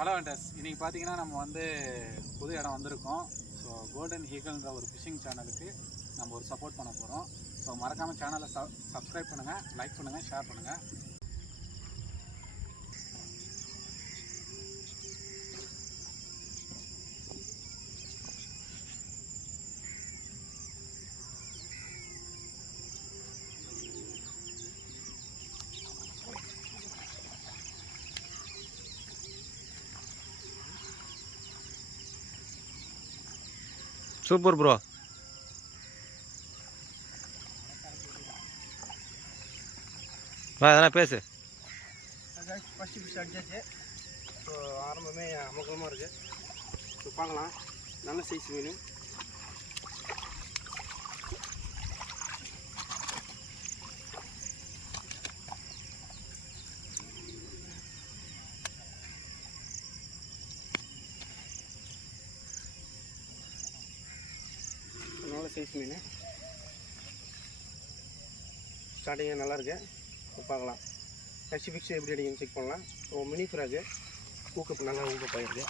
Hello hunters, இன்றைக்கி பார்த்தீங்கன்னா நம்ம வந்து புது இடம் வந்திருக்கோம். ஸோ கோல்டன் ஈகிள்ன்ற ஒரு ஃபிஷிங் சேனலுக்கு நம்ம ஒரு சப்போர்ட் பண்ண போகிறோம். ஸோ மறக்காமல் சேனலை சப்ஸ்கிரைப் பண்ணுங்கள், லைக் பண்ணுங்கள், ஷேர் பண்ணுங்கள். Super bro. அதெல்லாம் பேசு. ஃபஸ்ட்டு ஃபிஷ் அடிச்சாச்சு. ஸோ ஆரம்பமே அமக்கமாக இருக்குது. ஸோ பார்க்கலாம், நல்ல சைஸ் மீன். நல்ல சைஸ் மீன், ஸ்டார்டிங்கே நல்லாயிருக்கு. பார்க்கலாம் நெக்ஸ்ட் ஃபிக்ஸ் எப்படி அடிக்குன்னு செக் பண்ணலாம். ஸோ மினி ஃப்ராகு ஊக்கப்பு நல்லா ஊக்கப்பாயிருக்கு.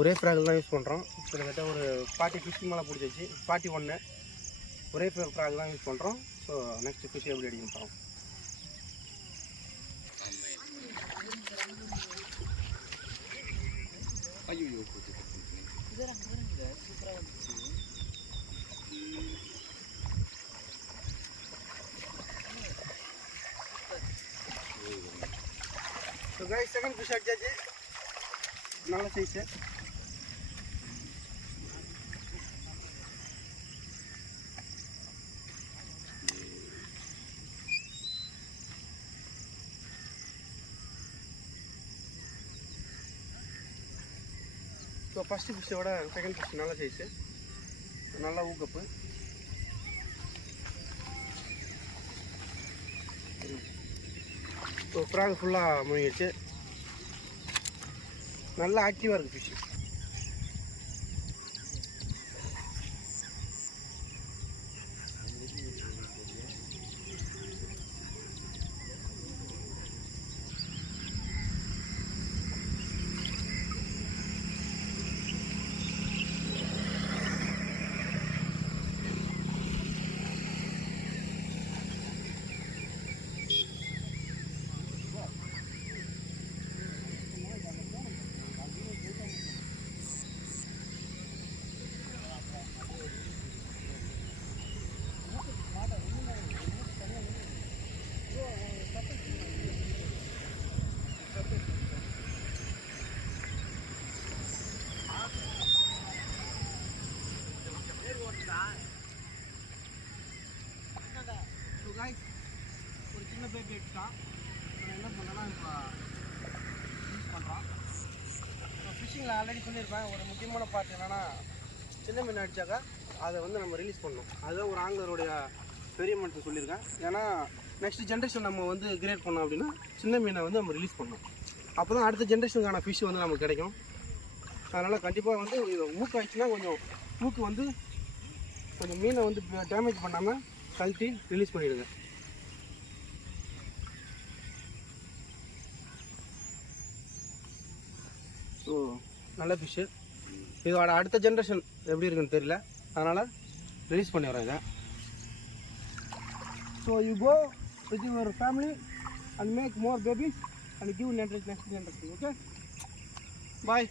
ஒரே ஃப்ராகில் தான் யூஸ் பண்ணுறோம். கிட்டத்தட்ட ஒரு 40 ஃபிஷ்க்கு மேலே பிடிச்சிச்சு. 41 ஒரே ஃப்ராக் தான் யூஸ் பண்ணுறோம். ஸோ நெக்ஸ்ட் ஃபிஷ் எப்படி அடிக்கணும் பார்க்கலாம். ஐயோ ஸோ கைஸ், செகண்ட் ஃபிஷ் அடிச்சாச்சு. நல்ல சைஸு. ஸோ ஃபஸ்ட்டு ஃபிஷ்ஷோட செகண்ட் ஃபிஷ் நல்ல சைஸு, நல்லா ஊக்கப்பு. ஸோ ஃப்ராக் ஃபுல்லாக முழுங்கிடுச்சு. நல்லா ஆக்டிவாக இருக்குது ஃபிஷ்ஷு. ஒரு சின்ன பேர் எடுத்துட்டான். என்ன பண்ணோன்னா இப்போ யூஸ் பண்ணுறோம். இப்போ ஃபிஷிங்கில் ஆல்ரெடி சொல்லியிருப்பேன், ஒரு முக்கியமான பார்ட் என்னென்னா, சின்ன மீன் அடித்தாக்கா அதை வந்து நம்ம ரிலீஸ் பண்ணணும். அதுதான் ஒரு ஆங்கிலருடைய பெரிய மனுஷன் சொல்லியிருக்கேன். ஏன்னா நெக்ஸ்ட் ஜென்ரேஷன் நம்ம வந்து கிரியேட் பண்ணோம் அப்படின்னா சின்ன மீனை வந்து நம்ம ரிலீஸ் பண்ணணும். அப்போ தான் அடுத்த ஜென்ரேஷனுக்கான ஃபிஷ் வந்து நமக்கு கிடைக்கும். அதனால் கண்டிப்பாக வந்து ஊக்கு ஆயிடுச்சுன்னா ஊக்கு வந்து கொஞ்சம் மீனை வந்து டேமேஜ் பண்ணாமல் கழட்டி ரிலீஸ் பண்ணிவிடுங்க. ஸோ நல்ல ஃபிஷ்ஷு. இதோட அடுத்த ஜென்ரேஷன் எப்படி இருக்குன்னு தெரியல, அதனால் ரிலீஸ் பண்ணி வரேன் இதை. So you go with your family and make more babies and give next generation. Okay, bye.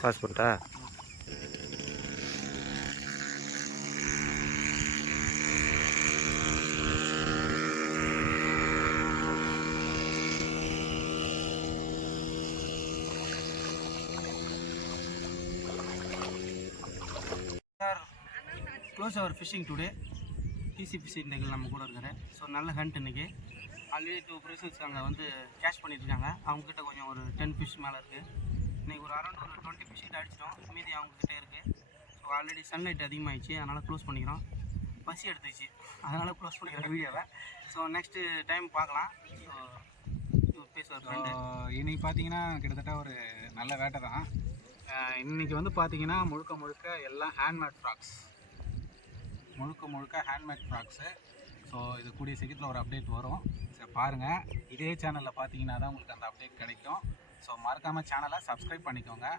Pass பண்ணிட்டா? Close our fishing today. DC fishing tackle நம்ம கூட இருக்கிற. ஸோ நல்ல ஹண்ட் இன்றைக்கி. ஆல்ரெடி 2 பர்சன்ஸ் அங்கே வந்து கேஷ் பண்ணிட்டுருக்காங்க. அவங்கக்கிட்ட கொஞ்சம் ஒரு 10 ஃபிஷ் மேலே இருக்குது. இன்றைக்கி ஒரு அரௌண்ட் ஒரு 20 ஃபிஷ் கிட்ட அடிச்சிட்டோம். மீதி அவங்கக்கிட்ட இருக்குது. ஸோ ஆல்ரெடி சன்லைட் அதிகமாகிடுச்சு, அதனால் க்ளோஸ் பண்ணிக்கிறோம். பசி எடுத்துச்சு, அதனால் க்ளோஸ் பண்ணிக்கிறோம் வீடியோவை. ஸோ நெக்ஸ்ட்டு டைம் பார்க்கலாம். ஸோ பீஸ் ஒரு ஃப்ரெண்டு. இன்னைக்கு பார்த்தீங்கன்னா கிட்டத்தட்ட ஒரு நல்ல வேட்டை தான். இன்னைக்கு வந்து பார்த்தீங்கன்னா முழுக்க எல்லாம் ஹேண்ட்மேட் ஃப்ராக்ஸ், முழுக்க ஹேண்ட்மேட் ஃப்ராக்ஸு. ஸோ இது கூடிய சீக்கிரத்தில் ஒரு அப்டேட் வரும். சரி பாருங்கள், இதே சேனலில் பார்த்தீங்கன்னா தான் உங்களுக்கு அந்த அப்டேட் கிடைக்கும். ஸோ மறக்காமல் சேனலை சப்ஸ்கிரைப் பண்ணிக்கோங்க.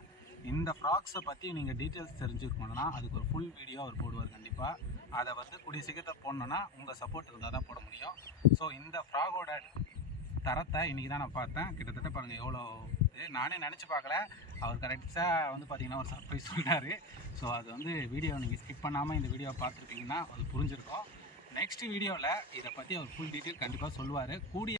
இந்த ஃப்ராக்ஸை பற்றி நீங்கள் டீட்டெயில்ஸ் தெரிஞ்சுக்கணுன்னா அதுக்கு ஒரு ஃபுல் வீடியோ அவர் போடுவார் கண்டிப்பாக. அதை வந்து கூடிய சீக்கிரத்தில் போடணுன்னா உங்கள் சப்போர்ட் இருந்தால் தான் போட முடியும். ஸோ இந்த ஃப்ராகோட தரத்தை இன்றைக்கி தான் நான் பார்த்தேன். கிட்டத்தட்ட பாருங்கள் எவ்வளோ இது, நானே நினச்சி பார்க்கல. அவர் கரெக்டாக வந்து பார்த்திங்கன்னா ஒரு சர்ப்ரைஸ் சொன்னார். ஸோ அது வந்து வீடியோ நீங்கள் ஸ்கிப் பண்ணாமல் இந்த வீடியோவை பார்த்துருப்பீங்கன்னா அது புரிஞ்சிருக்கும். நெக்ஸ்ட் வீடியோவில் இதை பற்றி அவர் ஃபுல் டீட்டெயில் கண்டிப்பாக சொல்லுவார். கூடிய